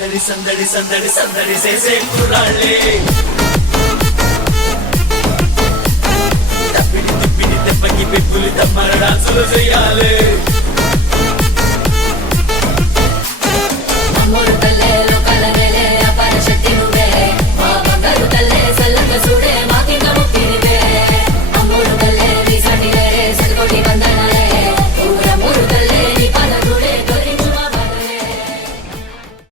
సందడి సందడి సందడి సందడి చేసే కుర్రాళ్ళే తప్పిడి తిప్పిడి తెప్పకి పెప్పులు తమ్మర డాన్సులు చేయాలి